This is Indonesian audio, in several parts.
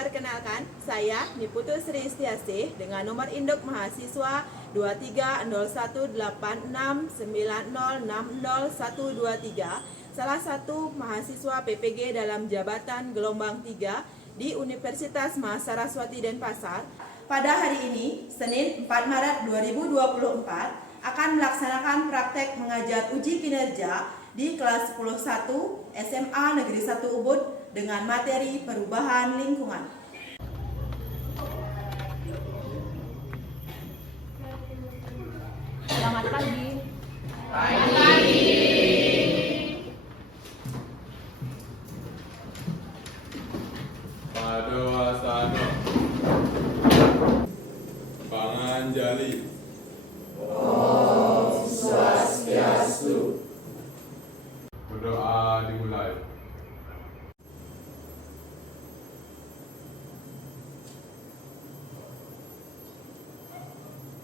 Perkenalkan, saya Niputu Sri Istiasih dengan nomor induk mahasiswa 23018690600123, salah satu mahasiswa PPG dalam jabatan gelombang 3 di Universitas Mahasaraswati Denpasar. Pada hari ini, Senin 4 Maret 2024, akan melaksanakan praktek mengajar uji kinerja di kelas 10-1 SMA Negeri 1 Ubud dengan materi perubahan lingkungan. Selamat pagi. Pagi. Padowasana. Panganjali. Om Swastiastu. Berdoa dimulai.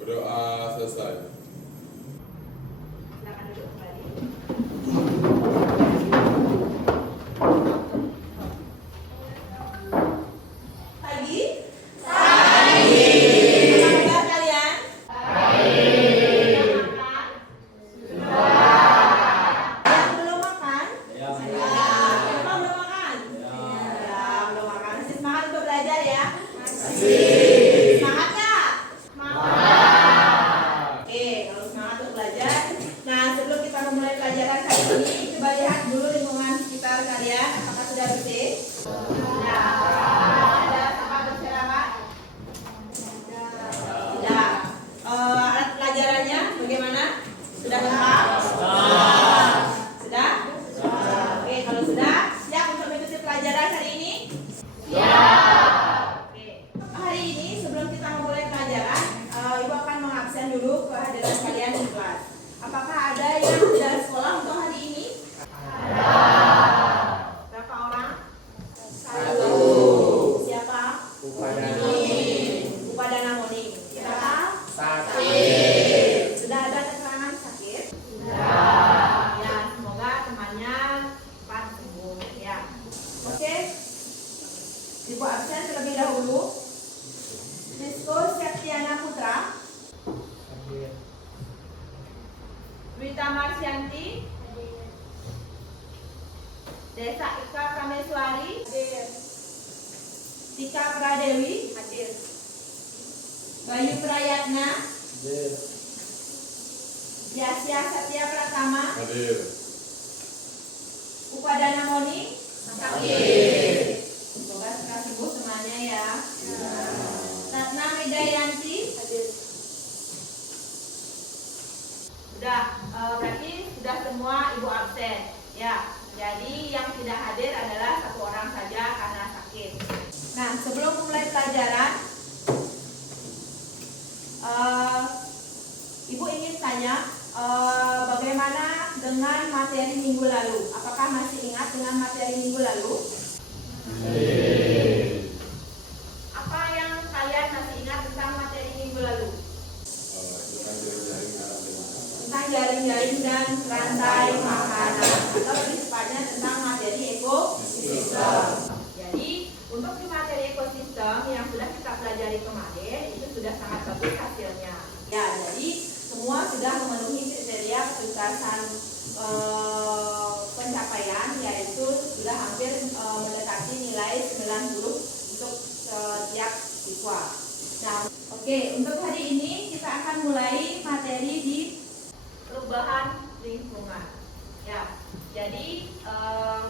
Berdoa selesai. Silakan duduk kembali. Pagi. Pagi. Apa kabar kalian? Baik. Sudah makan? Yang belum makan? Ya. Emang belum makan? Ya, belum makan. Masih semangat untuk belajar ya? Masih. Semangat nggak? Oke, kalau semangat untuk belajar. Nah, sebelum kita memulai pelajaran kali ini, coba lihat dulu lingkungan sekitar kalian. Apakah sudah bersih? Sudah. Ada tempat berserakan? Sudah. Alat pelajarannya bagaimana? Sudah lengkap? Sudah? Oke, kalau sudah, siap untuk mengikuti pelajaran hari ini? Oke. Hari ini sebelum kita memulai pelajaran, Ibu akan mengabsen dulu kehadiran kalian di kelas. Apakah ada yang tidak sekolah untuk hari ini? Ada. Berapa orang? Satu. Siapa? Upadana Moni. Siapa? Sakit. Sudah ada keterangan sakit? Sudah. Ya, semoga temannya cepat sembuh. Ya. Oke. Ibu absen terlebih dahulu. Rizko Septiana Putra, Rita Marsyanti, Desa Ika Kameswari, Tika Pradewi, Bayu Prayatna, Yasya Satya Pratama, Hadir. Upadana Moni, sakit. Semoga segera sembuh semuanya ya. Ratna Widayanti, sudah, berarti sudah semua ibu absen. Ya, jadi yang tidak hadir adalah satu orang saja karena sakit. Nah, sebelum mulai pelajaran, ibu ingin tanya, bagaimana dengan materi minggu lalu? Apakah masih ingat dengan materi minggu lalu? Apa yang kalian masih ingat tentang materi minggu lalu? Tentang jaring-jaring dan rantai makanan, atau lebih tepatnya tentang materi ekosistem. Jadi untuk di materi ekosistem yang sudah kita pelajari kemarin itu sudah sangat bagus hasilnya. Ya, jadi semua sudah memenuhi kriteria kesuksesan pencapaian, yaitu sudah hampir mendekati nilai 90 untuk setiap siswa. Nah, oke, untuk hari ini kita akan mulai materi di perubahan lingkungan. Ya, jadi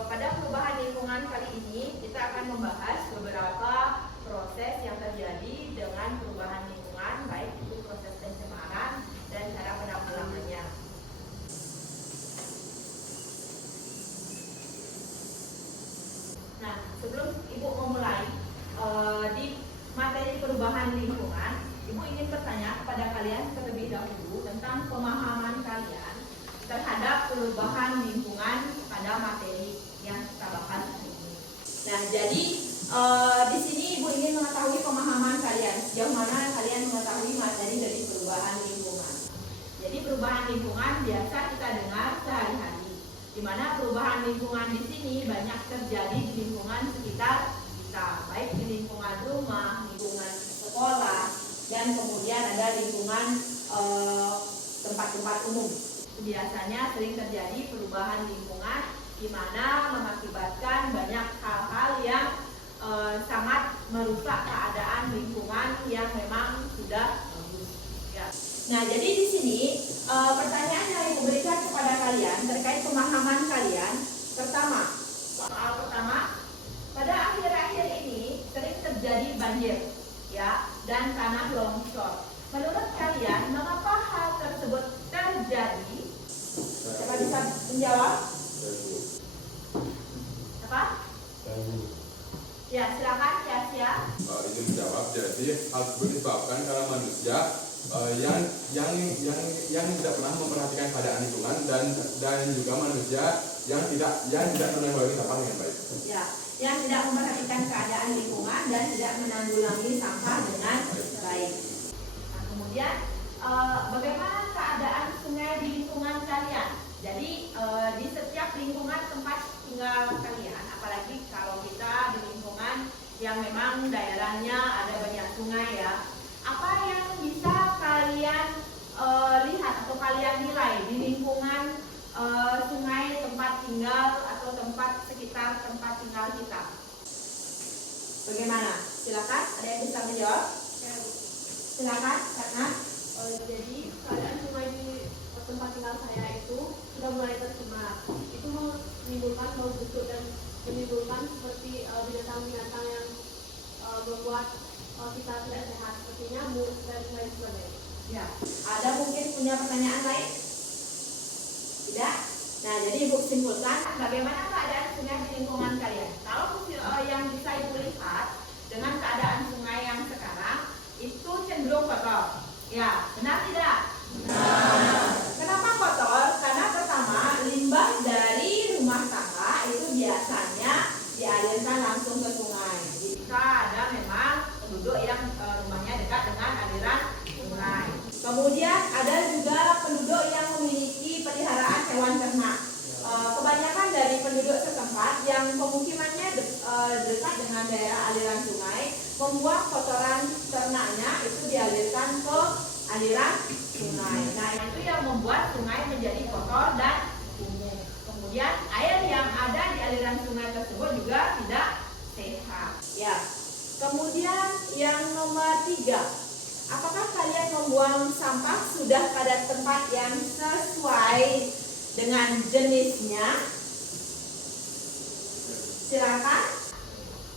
pada perubahan lingkungan kali ini kita akan membahas beberapa proses yang terjadi dengan perubahan lingkungan, baik itu proses pencemaran dan cara penanggulangannya. Nah, sebelum Ibu memulai di materi perubahan lingkungan, Ibu ingin bertanya kepada kalian terlebih dahulu tentang pemahaman kalian terhadap perubahan lingkungan pada materi yang kita bahas hari ini. Nah, jadi di sini Ibu ingin mengetahui pemahaman kalian, sejauh mana kalian mengetahui materi dari perubahan lingkungan. Jadi perubahan lingkungan biasa kita dengar sehari-hari, di mana perubahan lingkungan di sini banyak terjadi di lingkungan sekitar kita, baik di lingkungan lingkungan tempat-tempat umum. Biasanya sering terjadi perubahan lingkungan di mana mengakibatkan banyak hal-hal yang sangat merusak keadaan lingkungan yang memang sudah bagus. Ya. Nah, jadi di sini pertanyaan yang Ibu berikan kepada kalian terkait pemahaman kalian. Pertama, soal pertama, pada akhir-akhir ini sering terjadi banjir, ya, dan tanah longsor. Menurut kalian, mengapa hal tersebut terjadi? Siapa bisa menjawab? Apa? Ya, silakan Sia. Izin menjawab. Jadi hal tersebut disebabkan karena manusia yang tidak pernah memperhatikan keadaan lingkungan dan juga manusia yang tidak menanggulangi sampah dengan baik. Ya, yang tidak memperhatikan keadaan lingkungan dan tidak menanggulangi sampah dengan baik. Nah, kemudian bagaimana keadaan sungai di lingkungan kalian? Jadi di setiap lingkungan tempat tinggal kalian, apalagi kalau kita di lingkungan yang memang daerahnya ada banyak sungai ya, apa yang bisa kalian lihat atau kalian nilai di lingkungan sungai tempat tinggal atau tempat sekitar tempat tinggal kita? Bagaimana? Silakan, ada yang bisa menjawab? Silakan, karena jadi keadaan sungai di tempat tinggal saya itu sudah mulai tercemar. Itu menimbulkan bau busuk dan menimbulkan seperti binatang-binatang yang membuat kita tidak sehat, seperti nyamuk dan lain sebagainya. ya, ada mungkin punya pertanyaan lain? Tidak? Nah, jadi Ibu simpulkan bagaimana keadaan sungai di lingkungan kalian. Kalau yang bisa Ibu lihat dengan keadaan sungai yang sekarang itu cenderung kotor. Ya, benar tidak? Benar. Kenapa kotor? Karena pertama, limbah dari rumah tangga itu biasanya dialirkan langsung ke sungai. Jika ada memang penduduk yang rumahnya dekat dengan aliran sungai. Kemudian ada juga penduduk yang memiliki peliharaan hewan ternak. Kebanyakan dari penduduk setempat yang pemukimannya dekat dengan daerah aliran sungai membuang kotoran ternaknya itu dialirkan ke aliran sungai. Nah, itu yang membuat sungai menjadi kotor dan kumuh. Kemudian air yang ada di aliran sungai tersebut juga tidak sehat. Ya. Kemudian yang nomor 3, apakah kalian membuang sampah sudah pada tempat yang sesuai dengan jenisnya? Silakan.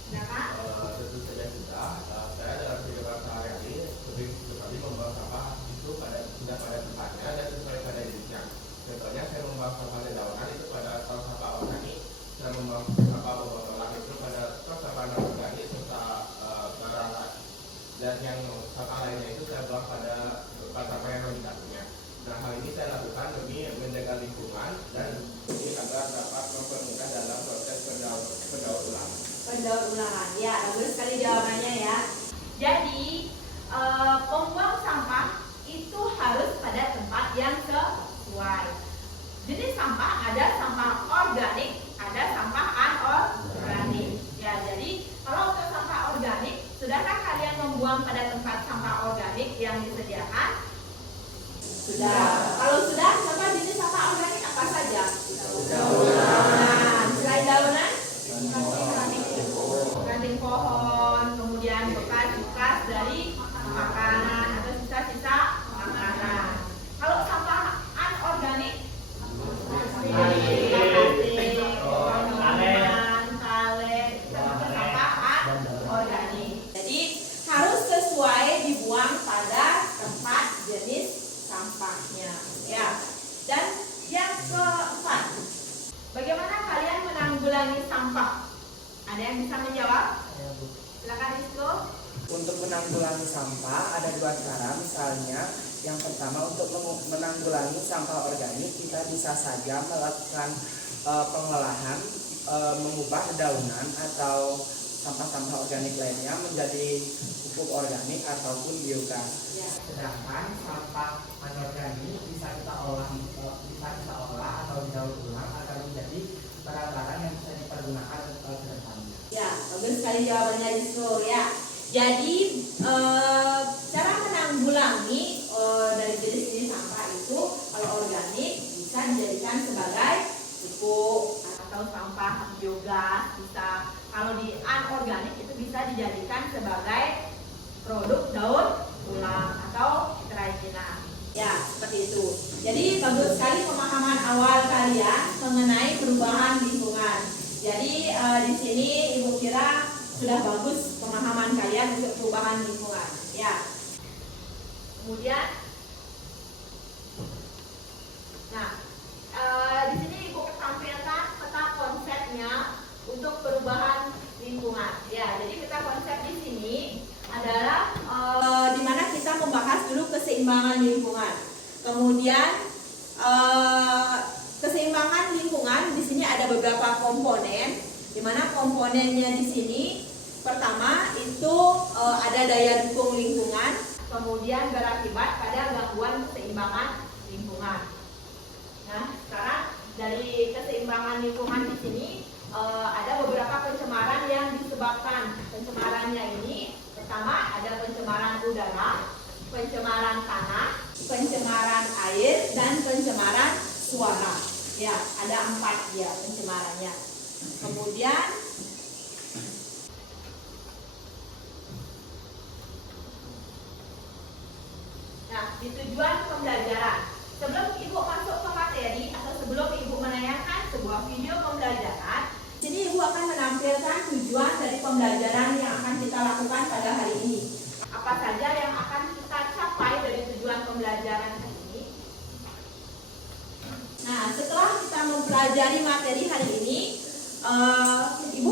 Silakan. Tentu saja tidak. Saya dalam kehidupan sehari-hari lebih membuang sampah itu sudah pada tempatnya dan sesuai pada jenisnya. Contohnya saya membuang sampah dedaunan itu pada tong sampah organik, saya membuang sampah botol itu pada tong sampah non organik serta barang, dan yang sampah lainnya itu saya buang pada tempat sampah yang lebih satunya. Nah, hal ini saya lakukan demi menjaga lingkungan dan ini agar dapat mempermudah dalam proses pendaur ulang. Pendaur ulangan. Ya, bagus sekali jawabannya ya. Jadi pembuang sampah itu harus pada tempat yang sesuai. Jenis sampah ada sampah organik, ada sampah anorganik. Ya, jadi kalau untuk sampah organik, sudahkah kalian membuang pada tempat sampah organik yang disediakan? Sudah. Kalau sudah, sampah jenis sampah organik apa saja? Daunan. Selain daunan? Ranting pohon, kemudian bekas-bekas dari makanan atau sisa-sisa makanan. Kalau sampah anorganik, plastik, minuman, kaleng, termasuk sampah anorganik. Jadi harus sesuai dibuang pada tempat jenis sampahnya. Ya. Dan yang keempat, bagaimana kalian menanggulangi sampah? Ada yang bisa menjawab? Silakan Rizko. Untuk menanggulangi sampah ada 2 cara. Misalnya yang pertama, untuk menanggulangi sampah organik kita bisa saja melakukan pengolahan, mengubah dedaunan atau sampah-sampah organik lainnya menjadi pupuk organik ataupun biogas. Ya. Sedangkan sampah anorganik bisa kita olah atau didaur ulang agar menjadi barang-barang yang bisa dipergunakan ke depannya. Ya, bagus sekali jawabannya Rizko ya. Jadi cara menanggulangi dari jenis sampah itu kalau organik bisa dijadikan sebagai pupuk atau sampah biogas bisa. Kalau di anorganik itu bisa dijadikan sebagai produk daur ulang atau kerajinan. Ya, seperti itu. Jadi bagus sekali pemahaman awal kalian mengenai perubahan lingkungan. Jadi di sini Ibu kira sudah bagus pemahaman kalian untuk perubahan lingkungan. Ya. Kemudian, nah, di sini Ibu tampilkan peta konsepnya untuk perubahan lingkungan. Ya, jadi peta konsep di sini adalah di mana kita membahas dulu keseimbangan lingkungan. Kemudian keseimbangan lingkungan di sini ada beberapa komponen, di mana komponennya di sini pertama itu ada daya dukung lingkungan, kemudian berakibat pada gangguan keseimbangan lingkungan. Nah, sekarang dari keseimbangan lingkungan di sini ada beberapa pencemaran yang disebabkan. Pencemarannya ini pertama ada pencemaran udara, pencemaran tanah, pencemaran air, dan pencemaran suara. Ya, ada 4 ya pencemarannya. Kemudian nah, di tujuan pembelajaran. Sebelum Ibu masuk ke materi atau sebelum Ibu menayangkan sebuah video pembelajaran, jadi Ibu akan menampilkan tujuan dari pembelajaran yang akan kita lakukan pada hari ini. Apa saja yang akan kita capai dari tujuan pembelajaran hari ini? Nah, setelah kita mempelajari materi hari ini, Ibu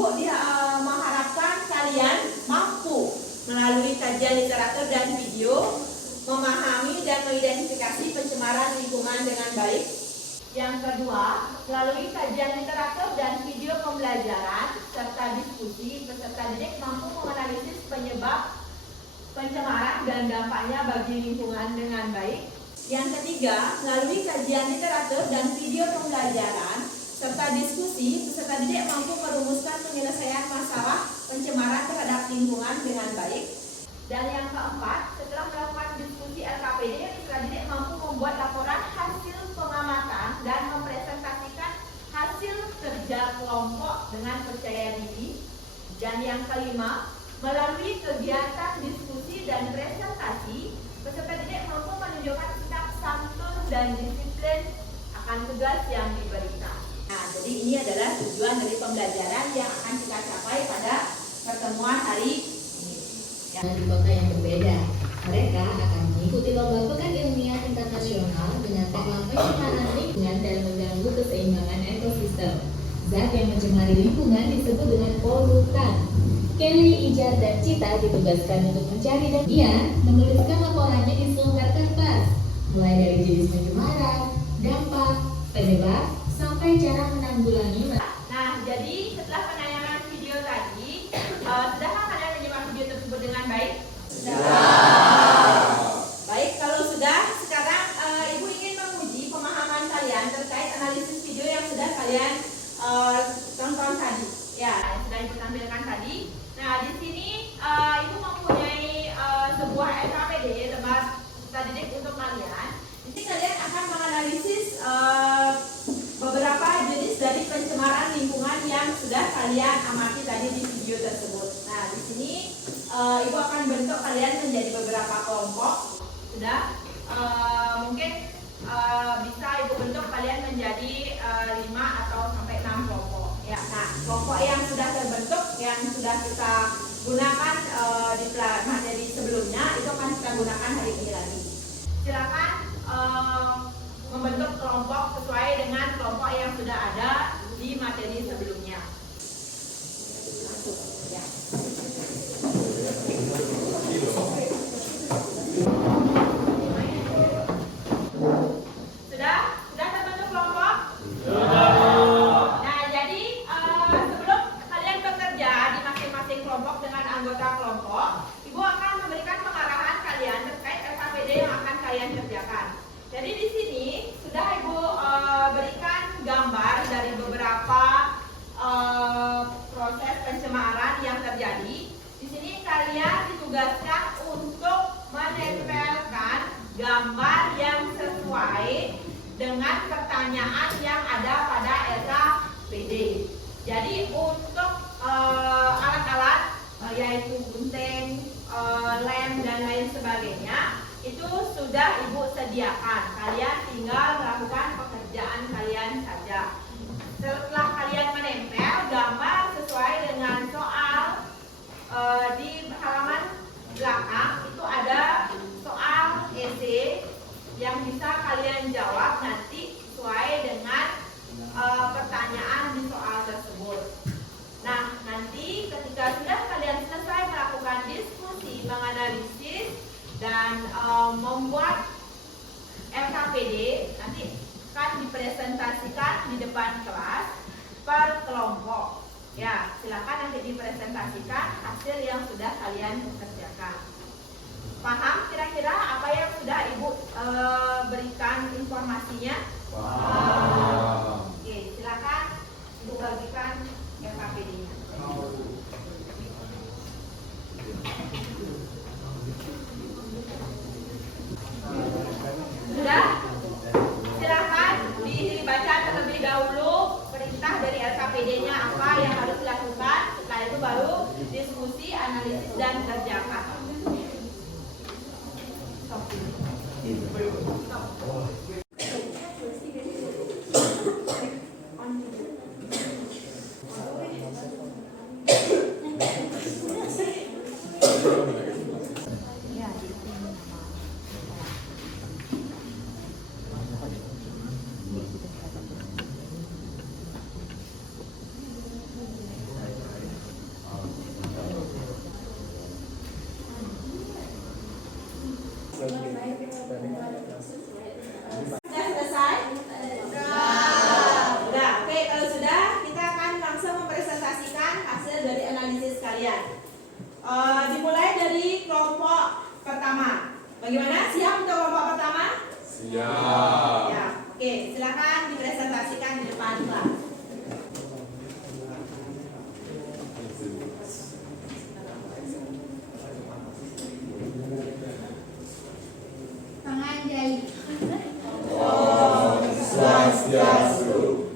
mengharapkan kalian mampu melalui kajian literatur dan video memahami dan mengidentifikasi pencemaran lingkungan dengan baik. Yang kedua, melalui kajian literatur dan video pembelajaran serta diskusi, peserta didik mampu menganalisis penyebab pencemaran dan dampaknya bagi lingkungan dengan baik. Yang ketiga, melalui kajian literatur dan video pembelajaran serta diskusi, peserta didik mampu merumuskan penyelesaian masalah pencemaran terhadap lingkungan dengan baik. Dan yang keempat, setelah melakukan diskusi LKPD, peserta didik mampu membuat laporan hasil pengamatan dan mempresentasikan hasil kerja kelompok dengan percaya diri. Dan yang kelima, melalui kegiatan diskusi dan presentasi, peserta didik mampu menunjukkan sikap santun dan disiplin akan tugas yang diberikan. Nah, jadi ini adalah tujuan dari pembelajaran yang akan kita capai pada pertemuan hari ini. Di kota yang berbeda, mereka akan mengikuti lomba pekan ilmiah tingkat nasional dengan tema pencemaran lingkungan dan mengganggu keseimbangan ekosistem. Zat yang mencemari lingkungan disebut dengan polutan. Kelly, Ijar, dan Cita ditugaskan untuk mencari dan menuliskan laporannya di selembar kertas, mulai dari jenis pencemaran, dampak, penyebab, sampai cara menanggulangi. Nah, jadi setelah penayangan video tadi, sudahkah kalian menyimak video tersebut dengan baik? Baik, kalau sudah, sekarang Ibu ingin menguji pemahaman kalian terkait analisis video yang sudah kalian tonton tadi. Ya, yang sudah Ibu tampilkan tadi. Nah, di sini Ibu mempunyai sebuah LKPD, lembar peserta didik untuk kalian. Di sini kalian akan menganalisis beberapa jenis dari pencemaran lingkungan yang sudah kalian amati tadi di video tersebut. Nah, di sini Ibu akan bentuk kalian menjadi beberapa kelompok. Sudah, mungkin bisa Ibu bentuk kalian menjadi 5 atau sampai 6 kelompok. Ya, nah, kelompok yang sudah terbentuk, yang sudah kita gunakan di materi sebelumnya, itu akan kita gunakan hari ini lagi. Silakan membentuk kelompok sesuai dengan kelompok yang sudah ada di materi sebelumnya. Ya. Sudah terbentuk kelompok? Nah, jadi sebelum kalian bekerja di masing-masing kelompok dengan anggota kelompok, Ibu akan memberikan pengarahan kalian terkait LKPD yang akan kalian kerjakan. Jadi di sini sudah Ibu berikan gambar dari beberapa proses pencemaran yang terjadi. Di sini kalian ditugaskan untuk menempelkan gambar gambar yang sesuai dengan pertanyaan yang ada pada LKPD. Jadi untuk alat-alat yaitu gunting, lem dan lain sebagainya itu sudah Ibu sediakan. Kalian tinggal melakukan pekerjaan kalian saja. Setelah kalian menempel gambar sesuai dengan soal di halaman belakang itu ada soal esai yang bisa kalian jawab nanti sesuai dengan pertanyaan di soal tersebut. Nah, nanti ketika sudah kalian selesai melakukan diskusi, menganalisis dan membuat LKPD, nanti akan dipresentasikan di depan kelas per kelompok. Ya, silakan nanti dipresentasikan hasil yang sudah kalian kerjakan. Paham kira-kira apa yang sudah Ibu berikan informasinya? Oke, silakan Ibu bagikan LKPD-nya. Sudah? Silakan dibaca terlebih dahulu perintah dari LKPD-nya apa yang harus dilakukan. Setelah itu baru diskusi, analisis dan kerjakan. Sudah selesai? Sudah. Oke, kalau sudah kita akan langsung mempresentasikan hasil dari analisis kalian. Dimulai dari kelompok pertama. Bagaimana? Siap untuk kelompok pertama? Siap. Ya. Oke, silakan dipresentasikan di depan kelas. Penganjali. Om Swastiastu.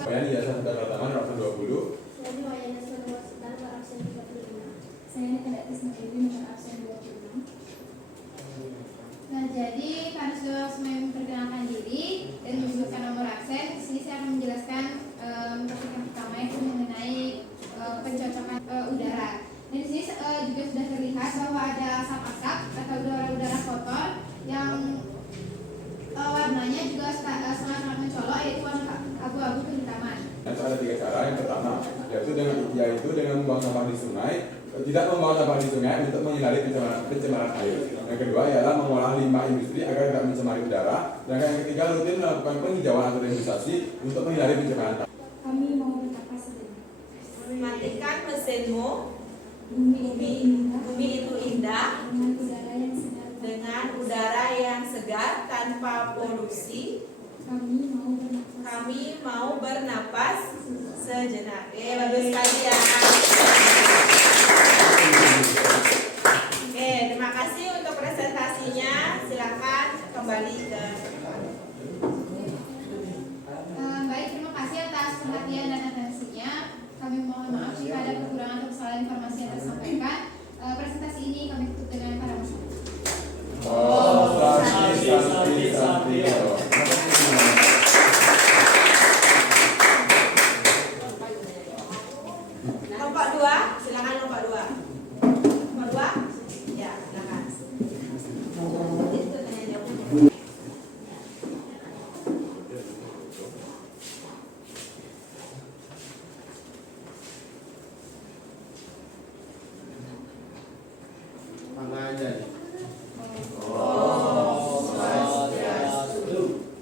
Saya Yayasan Bunda Pratama nomor 20. Saya Wayana Swarwa Setar nomor absen 35. Saya Nanda Tisna Dewi nomor absen 26. Nah, jadi karena sudah semuanya memperkenalkan diri dan menyebutkan nomor absen, di sini saya akan menjelaskan topik yang pertama itu mengenai pencocokan udara. Dan di sini juga sudah terlihat bahwa ada asap-asap atau udara-udara kotor yang warnanya juga sangat mencolok, yaitu warna abu-abu kehitaman. Itu ada 3 cara. Yang pertama yaitu dengan membuang sampah di sungai, tidak membuang sampah di sungai untuk menghindari pencemaran air. Yang kedua ialah mengolah limbah industri agar tidak mencemari udara. Dan yang ketiga rutin melakukan penghijauan atau rehabilitasi untuk menghindari pencemaran tanah. Kami mau berkata sebentar. Matikan mesinmu. Bumi itu indah Dengan udara yang segar. dengan udara yang segar tanpa polusi. Kami mau bernapas sejenak. Bagus sekali ya. Terima kasih untuk presentasinya. Silakan kembali ke Baik, terima kasih atas perhatian dan atensinya. Kami mohon maaf jika ada kekurangan atau kesalahan informasi yang tersampaikan. Presentasi ini kami tutup dengan para muslim. kelompok 2. Silakan kelompok 2. Kelompok 2? Ya, silakan. Penganjali.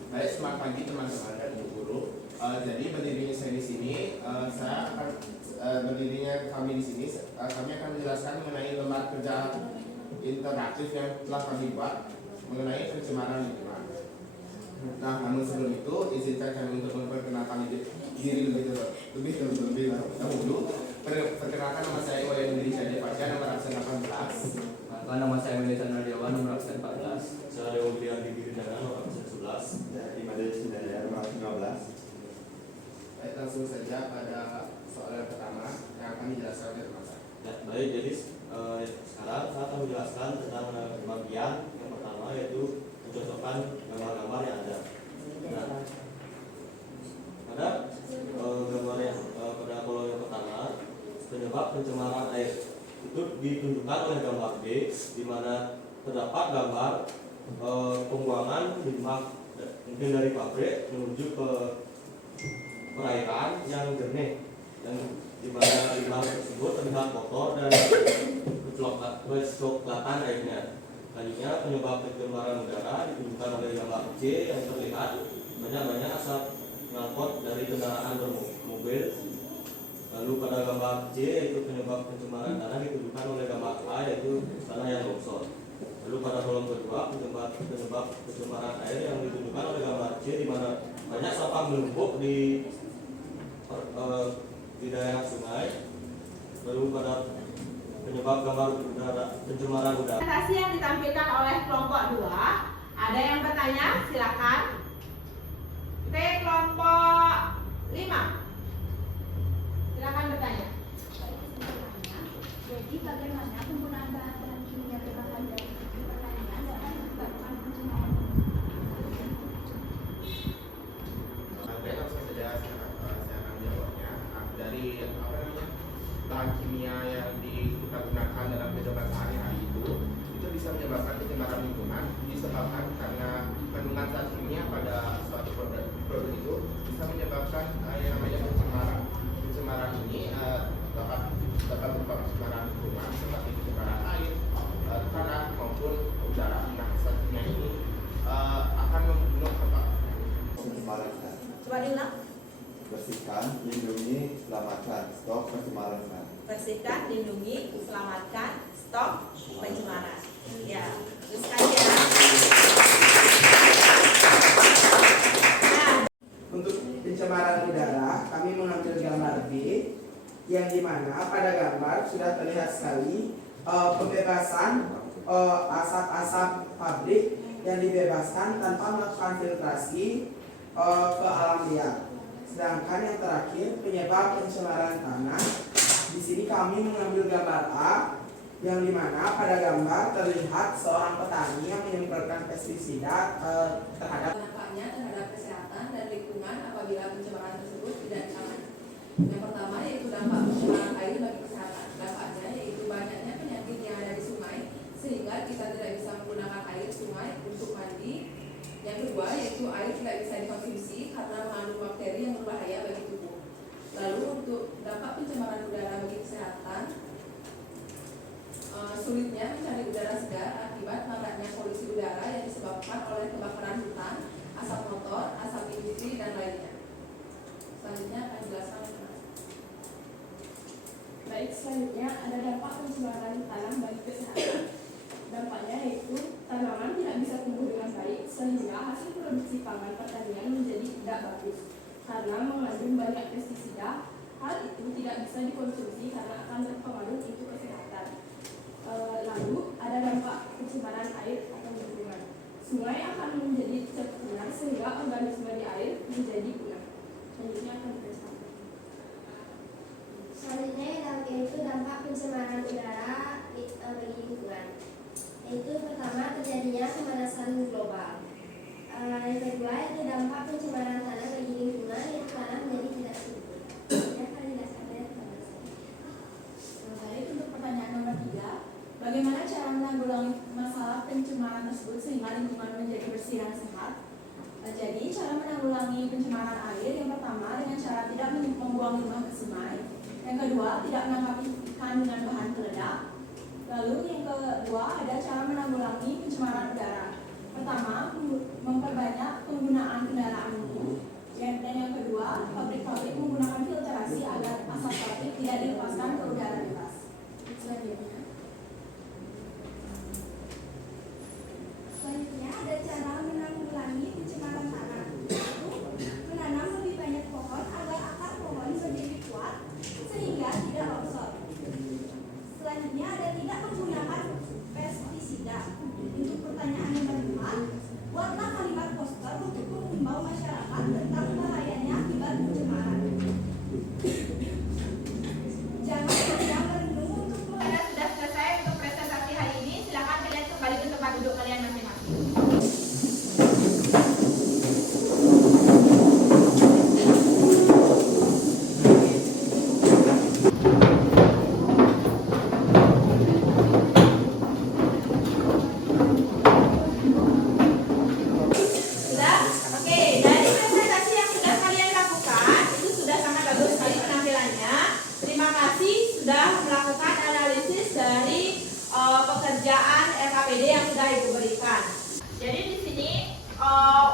Baik, selamat pagi teman-teman dan ibu guru. Jadi berdirinya saya di sini, saya akan berdirinya kami di sini. Kami akan menjelaskan mengenai lembar kerja interaktif yang telah kami buat mengenai pencemaran lingkungan. Nah, namun sebelum itu izinkan kami untuk memperkenalkan diri lebih dahulu. Perkenalkan, nama saya Wayan Diri Syahdi Pasya, nomor absen 18. Nama saya Melisa Nardiawan, nomor absen 14. dari Majelis Hidayah nomor 15. Baik, langsung saja pada soal yang pertama yang akan dijelaskan oleh Mas. Ya, baik, jadi sekarang saya akan menjelaskan tentang bagian yang pertama, yaitu mencocokan gambar-gambar yang ada. Nah, pada gambar yang pada kolom yang pertama, penyebab pencemaran air itu ditunjukkan oleh gambar B, di mana terdapat gambar pembuangan limbah mungkin dari pabrik menuju ke perairan yang jernih, dan di mana limbah tersebut terlihat kotor dan kecoklatan airnya. Selanjutnya, penyebab pencemaran udara ditunjukkan oleh gambar C yang terlihat banyak asap knalpot dari kendaraan bermobil. Lalu pada gambar C, yaitu penyebab pencemaran tanah, ditunjukkan oleh gambar A, yaitu tanah yang longsor. Lalu pada kolom kedua, penyebab pencemaran air yang ditunjukkan oleh gambar C, di mana banyak sampah menumpuk di daerah sungai. Lalu pada penyebab gambar udara, pencemaran udara. Presentasi yang ditampilkan oleh kelompok 2, ada yang bertanya? Silakan. Oke, kelompok 5. Silakan bertanya. Jadi bagaimana penggunaan bahan kimia berbahaya dari pertanian dapat menyebabkan pencemaran? Baik, langsung saja saya akan menjawabnya. Dari bahan kimia yang kita gunakan dalam kehidupan sehari-hari itu bisa menyebabkan pencemaran lingkungan, disebabkan karena kandungan zat kimia pada suatu produk itu bisa menyebabkan yang namanya pencemaran. Pencemaran ini dapat berupa pencemaran lingkungan seperti pencemaran air, tanah maupun udara. Nah, zat kimia ini akan membunuh Pencemaran. Coba diulang. Bersihkan, lindungi, selamatkan, stop pencemaran. Bersihkan, lindungi, selamatkan, stop pencemaran. Ya, teruskan ya. Nah, Untuk pencemaran udara, kami mengambil gambar B, yang dimana pada gambar sudah terlihat sekali pembebasan asap-asap pabrik yang dibebaskan tanpa melakukan filtrasi ke alam liar. Sedangkan yang terakhir, penyebab pencemaran tanah, di sini kami mengambil gambar A, yang dimana pada gambar terlihat seorang petani yang menyemprotkan pestisida terhadap dampaknya terhadap kesehatan dan lingkungan apabila pencemaran tersebut tidak ditangani. Yang pertama yaitu dampak pencemaran air bagi kesehatan. Dampaknya yaitu banyaknya penyakit yang ada di sungai sehingga kita tidak bisa menggunakan air sungai untuk mandi. Yang kedua yaitu air tidak bisa dikonsumsi karena mengandung bakteri yang berbahaya bagi tubuh. Lalu untuk dampak pencemaran udara bagi kesehatan, sulitnya mencari udara segar akibat maraknya polusi udara yang disebabkan oleh kebakaran hutan, asap motor, asap industri, dan lainnya. Selanjutnya akan dijelaskan oleh Mas. Baik, selanjutnya ada dampak pencemaran tanah bagi kesehatan. Dampaknya yaitu tanaman tidak bisa tumbuh dengan baik sehingga hasil produksi pangan pertanian menjadi tidak bagus karena mengandung banyak pestisida. Hal itu tidak bisa dikonsumsi karena akan berpengaruh untuk kesehatan. Lalu ada dampak pencemaran air atau lingkungan. Sungai akan menjadi tercemar sehingga organisme di air menjadi punah. Selanjutnya akan dijelaskan. Selanjutnya yaitu dampak pencemaran udara bagi lingkungan. Yaitu pertama terjadinya pemanasan global. Yang kedua yaitu dampak pencemaran tanah bagi lingkungan, yaitu tanah menjadi tidak subur. Ini akan dijelaskan oleh teman saya. Baik, untuk pertanyaan nomor 3, bagaimana cara menanggulangi masalah pencemaran tersebut sehingga lingkungan menjadi bersih dan sehat? Jadi cara menanggulangi pencemaran air yang pertama dengan cara tidak membuang limbah ke sungai. Yang kedua, tidak menangkap ikan dengan bahan peledak. Lalu yang kedua ada cara menanggulangi pencemaran udara. Pertama, memperbanyak penggunaan kendaraan umum. Dan yang kedua, pabrik-pabrik menggunakan filtrasi agar asap pabrik tidak dilepaskan ke udara bebas. Selanjutnya ada cara menanggulangi pencemaran tanah, yaitu menanam lebih banyak pohon agar akar pohon menjadi kuat sehingga tidak longsor. Selanjutnya ada tidak menggunakan pestisida. Untuk pertanyaan nomor 4, buatlah kalimat poster untuk pengerjaan LKPD yang sudah Ibu berikan. Jadi di sini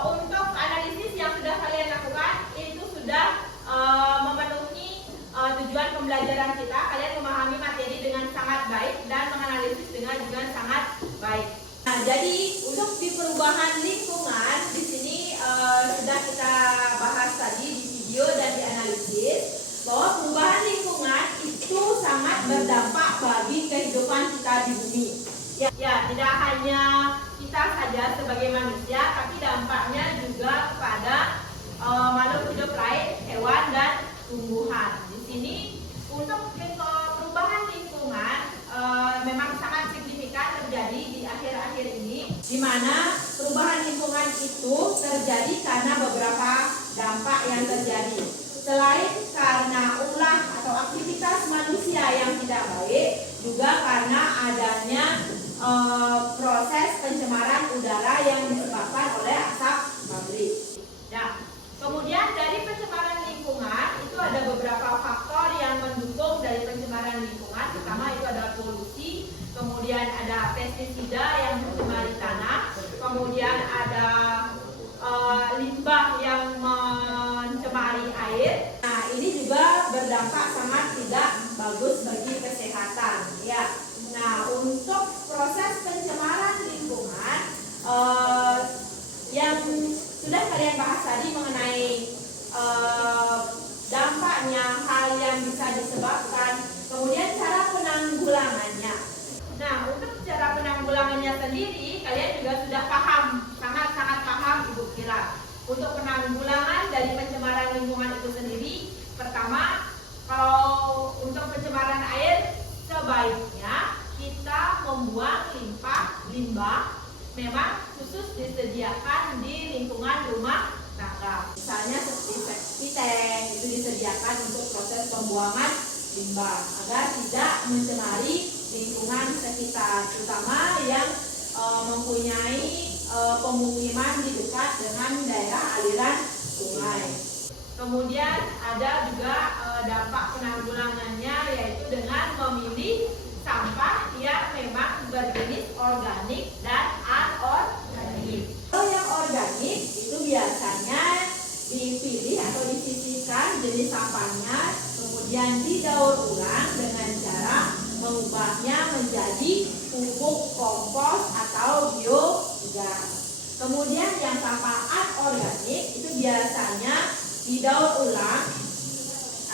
untuk analisis yang sudah kalian lakukan itu sudah memenuhi tujuan pembelajaran kita. Kalian memahami materi dengan sangat baik dan menganalisis dengan sangat baik. Nah, jadi untuk di perubahan lingkungan di sini sudah kita bahas tadi di video dan di analisis bahwa perubahan lingkungan itu sangat berdampak bagi kehidupan kita di bumi. Ya, tidak hanya kita saja sebagai manusia, tapi dampaknya juga kepada makhluk hidup lain, hewan dan tumbuhan. Di sini untuk perubahan lingkungan memang sangat signifikan terjadi di akhir-akhir ini, di mana perubahan lingkungan itu terjadi karena beberapa dampak yang terjadi. Selain karena ulah atau aktivitas manusia yang tidak baik, juga karena adanya proses pencemaran udara yang disebabkan oleh asap pabrik. Nah, kemudian dari pencemaran lingkungan itu ada beberapa faktor yang mendukung dari pencemaran lingkungan. Pertama itu ada polusi, kemudian ada pestisida yang mencemari tanah, kemudian ada limbah yang mencemari air. Nah, ini juga berdampak sangat tidak bagus bagi kesehatan. Ya. Nah, untuk proses pencemaran lingkungan yang sudah kalian bahas tadi mengenai dampaknya, hal yang bisa disebabkan, kemudian cara penanggulangannya. Nah, untuk cara penanggulangannya sendiri, kalian juga sudah paham, sangat-sangat paham Ibu kira. Untuk penanggulangan dari pencemaran lingkungan itu sendiri, pertama, kalau untuk pencemaran air, sebaiknya kita membuang limbah memang khusus disediakan di lingkungan rumah tangga. Misalnya seperti septic tank itu disediakan untuk proses pembuangan limbah agar tidak mencemari lingkungan sekitar, terutama yang mempunyai pemukiman di dekat dengan daerah aliran sungai. Kemudian ada juga dampak penanggulangannya, yaitu dengan memilih sampah yang memang berjenis organik dan anorganik. Kalau yang organik itu biasanya dipilih atau disisihkan jenis sampahnya, kemudian didaur ulang dengan cara mengubahnya menjadi pupuk kompos atau biogas. Kemudian yang sampah anorganik itu biasanya didaur ulang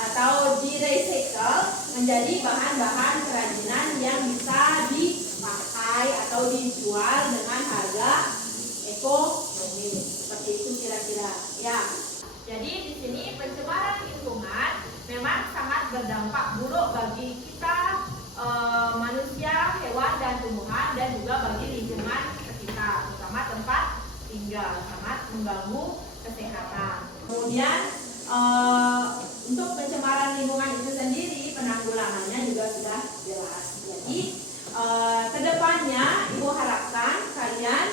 atau di-recycle menjadi bahan-bahan kerajinan yang bisa dipakai atau dijual dengan harga ekonomi. Seperti itu kira-kira. Ya. Jadi di sini pencemaran lingkungan memang sangat berdampak buruk bagi kita manusia, hewan dan tumbuhan, dan juga bagi lingkungan sekitar, terutama tempat tinggal, sangat mengganggu kesehatan. Kemudian untuk pencemaran lingkungan itu sendiri penanggulangannya juga sudah jelas. Jadi kedepannya Ibu harapkan kalian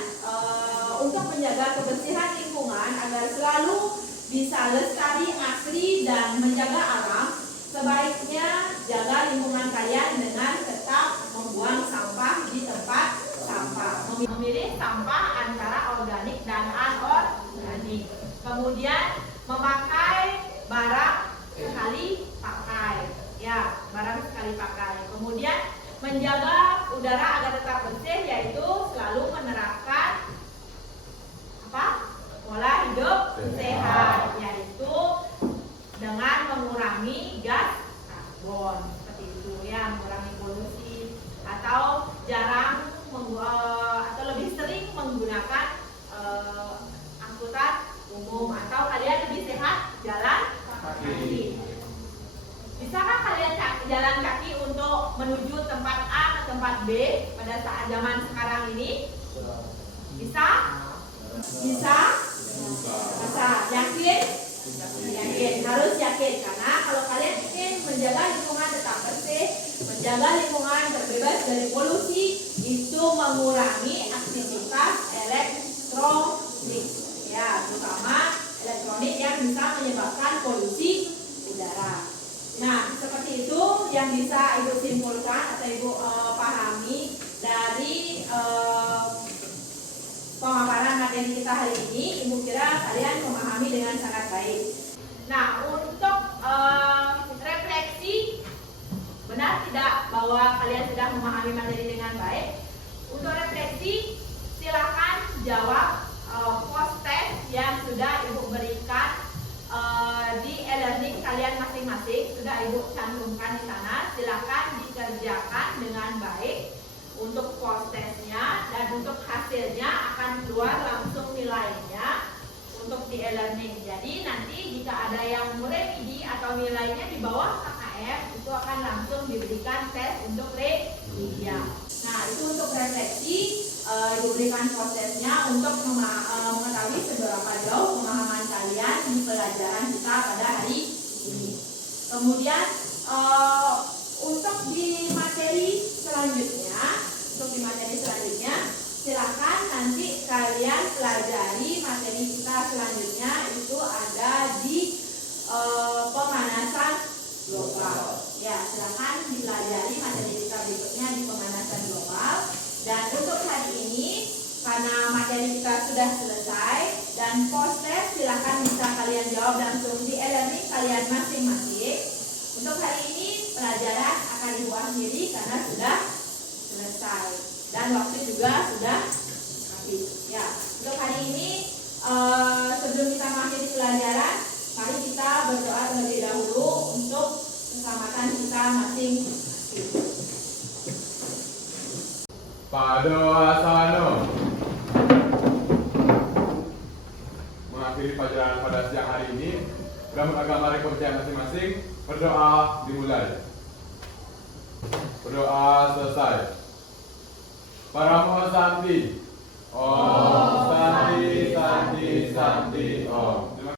untuk menjaga kebersihan lingkungan agar selalu bisa lestari, asri dan menjaga alam, sebaiknya jaga lingkungan kalian dengan tetap membuang sampah di tempat sampah. Memilih sampah antara organik dan anorganik. Kemudian memakai barang sekali pakai, ya, barang sekali pakai. Kemudian menjaga udara agar tetap bersih, yaitu selalu menerapkan pola hidup sehat, yaitu dengan mengurangi gas karbon, seperti itu ya, mengurangi polusi, atau jarang atau lebih sering menggunakan angkutan umum, atau kalian lebih sehat jalan kaki. Bisakah kalian jalan kaki untuk menuju tempat A ke tempat B pada saat zaman sekarang ini? Bisa? Bisa? Bisa. Yakin? Yakin. Harus yakin, karena kalau kalian ingin menjaga lingkungan tetap bersih, menjaga lingkungan terbebas dari polusi, itu mengurangi aktivitas elektronik, ya, terutama elektronik yang bisa menyebabkan polusi udara. Nah, seperti itu yang bisa Ibu simpulkan atau Ibu pahami dari materi kita hari ini, Ibu kira kalian memahami dengan sangat baik. Nah, untuk refleksi, benar tidak bahwa kalian sudah memahami materi dengan baik? Untuk refleksi, silakan jawab post test yang sudah Ibu berikan di e-learning kalian masing-masing. Sudah Ibu cantumkan di sana. Silakan dikerjakan dengan baik untuk post testnya, dan untuk hasilnya akan keluar langsung nilainya untuk di e-learning. Jadi nanti jika ada yang merevisi atau nilainya di bawah KKM, itu akan langsung diberikan tes untuk remedial. Nah, itu untuk refleksi. Ibu berikan prosesnya untuk mengetahui seberapa jauh pemahaman kalian di pelajaran kita pada hari ini. Kemudian untuk di materi selanjutnya, silakan nanti kalian pelajari materi kita selanjutnya, itu ada di pemanasan global. Ya, silakan dipelajari materi kita berikutnya di pemanasan global. Dan untuk hari ini, karena materi kita sudah selesai dan post test silakan bisa kalian jawab langsung di e-learning kalian masing-masing. Untuk hari ini pelajaran akan Ibu akhiri karena sudah selesai dan waktu juga sudah habis. Ya, untuk hari ini sebelum kita mengakhiri pelajaran, mari kita berdoa terlebih dahulu untuk keselamatan kita masing-masing. Padoa Sano. Mengakhiri pelajaran pada siang hari ini, dalam agama kepercayaan masing-masing, berdoa dimulai. Berdoa selesai. Paramo Santi. Om Santi Santi Santi